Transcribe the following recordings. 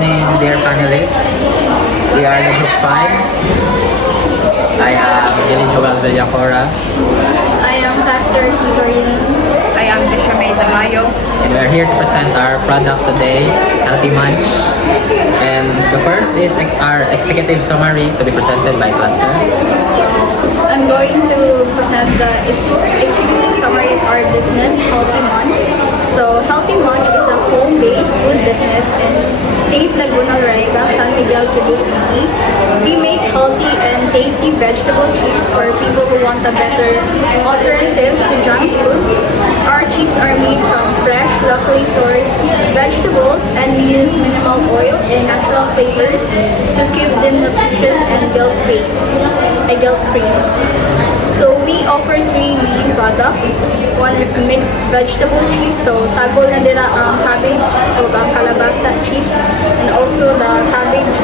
morning, dear panelists. We are the group 5. I am Billy Joel Villacora. I am Pastor Victorine. I am Deshamay Damayo. And we are here to present our product today, Healthy Munch. And the first is our executive summary to be presented by Cluster. I'm going to present the executive summary of our business, Healthy Munch. So, Healthy Munch is a home-based food business in St. Laguna Rega, San Miguel, Cebu City. We make healthy and tasty vegetable chips for people who want a better alternative to junk food. Our chips are made from fresh, locally sourced vegetables, and we use minimal oil and natural flavors to keep them nutritious and guilt-free. So we offer 3 main products. One is mixed vegetable chips, so sagol na dira ang cabbage o ang kalabasa chips, and also the cabbage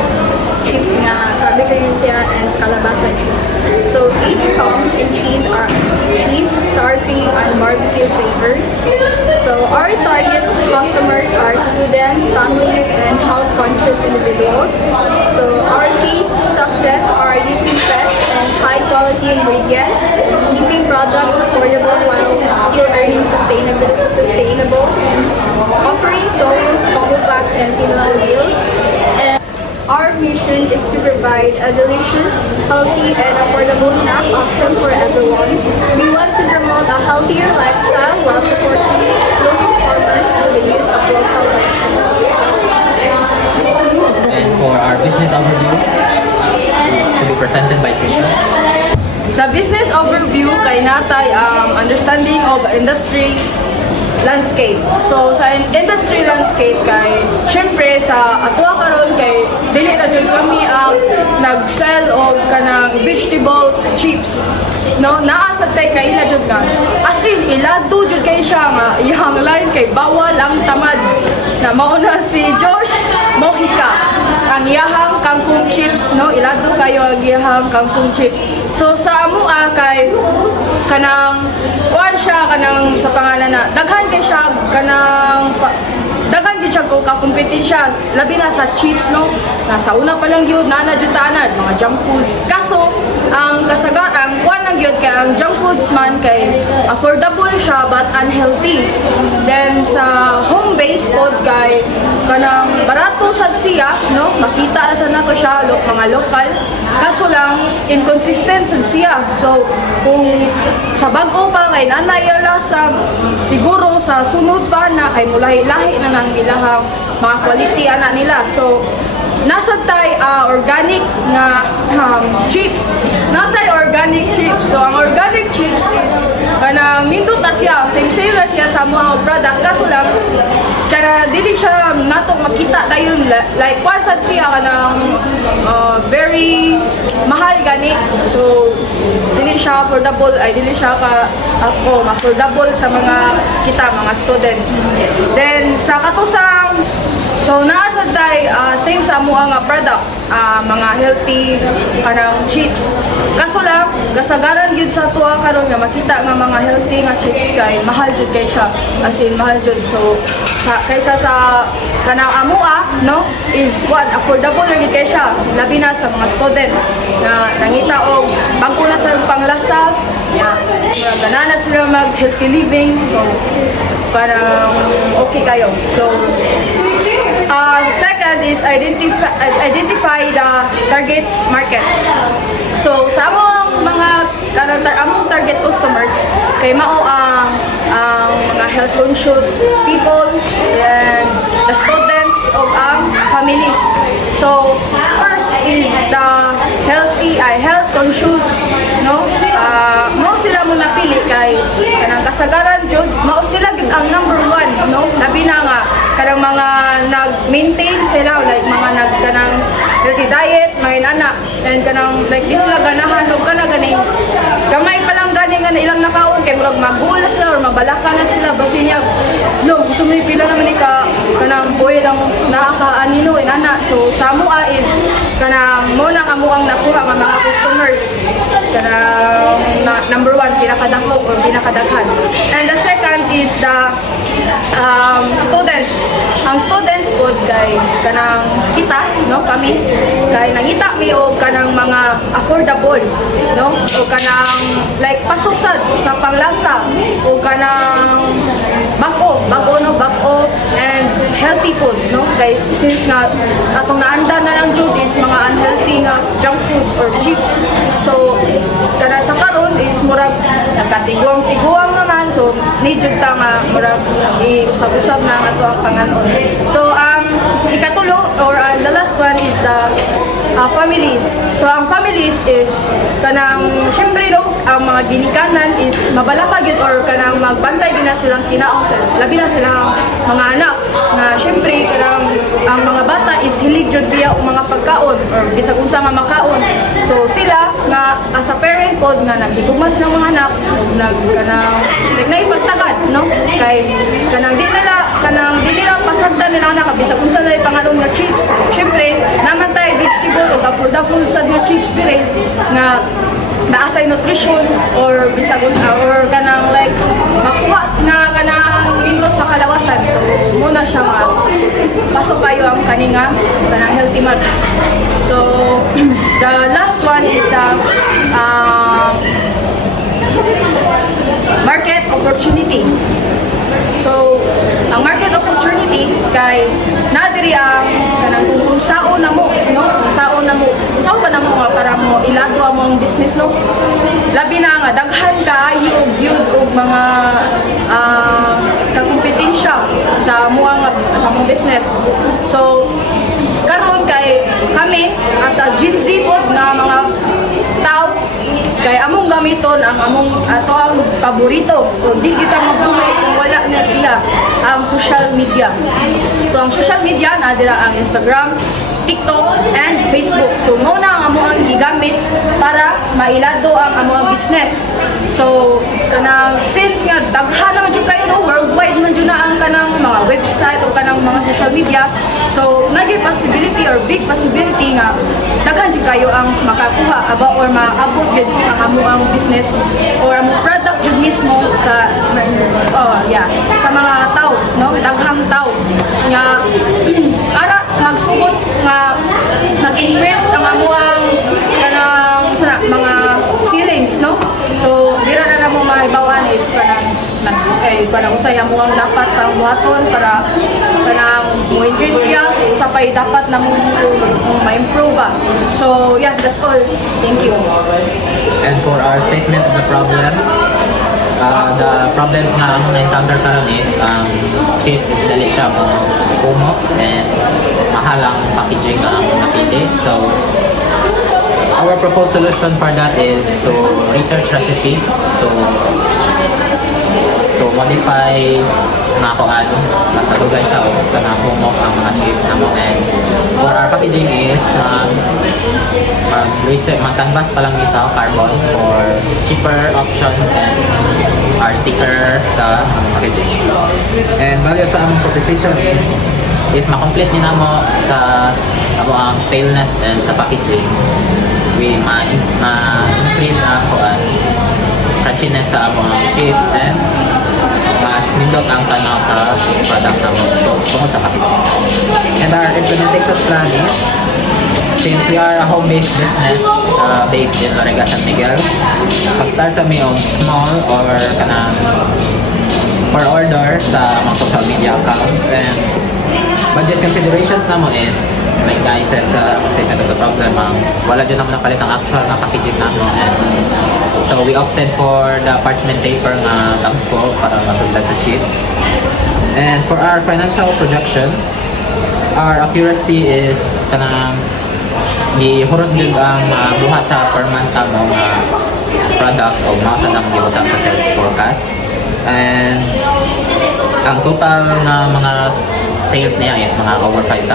chips nga cabbage rin siya and kalabasa chips. So each comes in cheese, sour cream, and barbecue flavors. So our target customers are students, families, and health-conscious individuals. So our keys to success are using fresh and high-quality ingredients, keeping products affordable while still earning sustainable, offering promos, combo packs, and seasonal deals. And our mission is to provide a delicious, healthy, and affordable snack option for everyone. We want to promote a healthier lifestyle while supporting local farmers through the use of local vegetables. And for our business overview, is to be presented by Trisha. Sa business overview, kay natay ang understanding of industry landscape. So sa industry landscape kay syempre sa atwa karon kay dili na jud kami ang nag-sell og kanang vegetables chips. No, naa sa tay kay ila jud nga. As in ilado jud kay siya nga iyang line kay bawal ang tamad. Na mauna si Josh Mojica ang iyahang kangkong chips, no, ilado kayo ang iyahang kangkong chips. So sa amua kay kanang kuan siya kanang sa pangalan na daghan kay siya kanang daghan gyud siya ko kakompetensya labi na sa chips, no, nasa una pa lang gyud na jud tanan mga junk foods. Kaso ang kasagaran kuan lang gyud kay ang junk foods man kay affordable siya but unhealthy. Then sa home-based food kay kanang barato sad siya, no, makita sa nato siya mga lokal, kaso lang inconsistent sad siya. So kung sa bag-o pa kay nanay sa siguro sa sunod pa na kay mulahi-lahi na nang ilahang mga quality ana nila. So nasa tay organic na chips. Natay organic chips. So ang organic chips is kanang nindot na siya, same na siya sa mga product, kaso lang kana dili siya nato makita dayon like kwansad siya kanang very mahal gani. So dili siya affordable, dili siya affordable sa mga mga students. Then sa katusang so naa sad tay same sa amuha nga product, mga healthy kanang chips. Kaso lang kasagaran gyud sa tuwa karon nga makita nga mga healthy nga chips kay mahal jud kay siya. As in mahal jud. So kaysa sa kanang amuha, no, is one affordable gyud kay siya labi na sa mga students na nangita og bangko na sa panglasa, ganana sila mag healthy living. So parang okay kayo. So second is identify the target market. So sa among among target customers kay mao ang mga health conscious people and the students of ang families. So first is the health conscious, no, mao sila mo napili kay kanang kasagaran jud mao sila gid ang number 1, no, labi na nga kanang mga nag-maintain sila like mga kanang healthy diet, may anak, and kanang like di sila ganahan og kana ganing gamay pa lang gani nga ilang nakaon kay murag magula sila or mabalaka na sila basin niya no gusto mo pila naman ni kanang boy lang nakakaanino inana. So sa mua is kanang mo nang amuang nakuha nga mga customers kanang number 1 pinakadako or pinakadaghan. And the second is the students. Ang students pod kay kanang kita, no, kami kay nangita mi og kanang mga affordable, no, o kanang like pasok sa panglasa o kanang bag-o and healthy food, no, kay since nga atong naanda na lang jud is mga unhealthy nga junk foods or chips. So kana sa karon is murag nagkatiguang naman, so need jud ta nga murag iusab-usab na nga ato ang panganon. So ikatulo or the last one is the families. So ang families is kanang syempre no, ang mga ginikanan is mabalaka gyud or kanang magbantay gina silang kinaong sa labi na silang mga anak na syempre kanang ang mga bata is hilig jud biya og mga pagkaon or bisag unsa nga makaon. So sila nga as a parent pod nga nagtigumas ng mga anak nag kanang naipagtagad no kay kanang di nila pasagdan nila anak bisag unsa lay panganon nga chips. Syempre naman tay vegetable o affordable sad nga chips dire nga naasay nutrition or bisag or kanang like makuha na kanang indot sa kalawasan. So muna siya pasok kayo ang kaninga kanang healthy match. So the last one is the market opportunity. So ang market opportunity kay nadiri ang kanang kung sao na mo, no? Sao ka na mo nga para mo ilado ang business, no? Labi na nga daghan kaayo gyud og mga kakompetensya sa muang business. So karon kay kami as a Gen Z pod nga mga tao kay among gamiton ang among ato ang paborito o di kita mabuhay kung wala na sila ang social media. So ang social media na dira ang Instagram, TikTok, and Facebook. So mo na ang among gigamit para mailado ang among business. So kanang since nga daghan naman jud kayo no, worldwide man jud na ang kanang mga website o kanang mga social media. So nagay possibility or big possibility nga daghan jud kayo ang makakuha about or maabot jud ang among business or among product jud mismo sa sa mga tao, no, daghang tao nga ara magsugod nga nag-increase ang among kanang mga ceilings, no. So dira na mo maibawan if kanang usay mo ang dapat ang buhaton para kanang mo increase siya sa pay dapat na mo ma-improve ba. So yeah, that's all. Thank you. And for our statement of the problem, the problems nga among na-encounter karon is chips is dali siya mo kumo and mahalang packaging nga among napili. So our proposed solution for that is to research recipes to modify nga kuan mas madugay siya o kanang humok ang mga chips namo. And for our packaging is mag-canvas pa lang isa carbon for cheaper options and our sticker sa among packaging. And value sa among proposition is if makomplete ni namo sa among staleness and sa packaging, we ma-increase ang kuan crunchiness sa among chips and mas nindot ang tanaw sa product namo tungkol sa packaging. And our implementation plan is, since we are a home-based business based in Lorega, San Miguel, mag-start sa may own small or kanang per order sa mga social media accounts. And budget considerations namo is, like I said sa statement of the problem, wala dyan naman napalit ang actual na packaging namo. And so we opted for the parchment paper nga tampo para masugdan sa chips. And for our financial projection, our accuracy is kanang gihurot din ang buhat sa per month mo nga products o mga sa nang gibutang sa sales forecast. And ang total na mga sales niya is mga over 5,000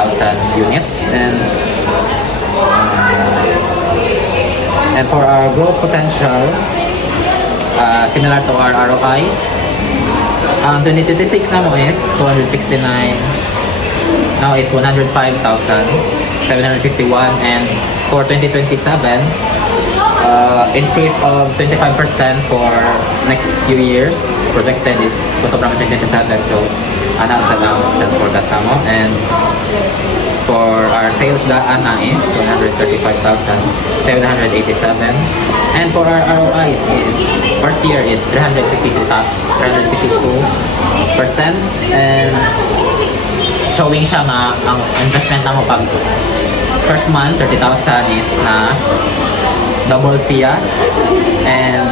units. And for our growth potential, similar to our ROIs, ang 2026 na mo is 269. Now it's 105,751, and for 2027, increase of 25% for next few years. Projected is kuto from 2027, so anam sa lang sales forecast namo. And for our sales daan is 135,787. And for our ROIs is first year is 352%. And showing siya nga ang investment na mo pag first month 30,000 is na double siya. And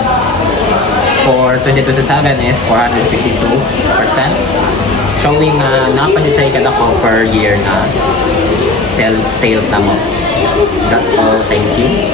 for 2027 is 452%. Showing napadyo siya ikada ko per year na sales na mo. That's all. Thank you.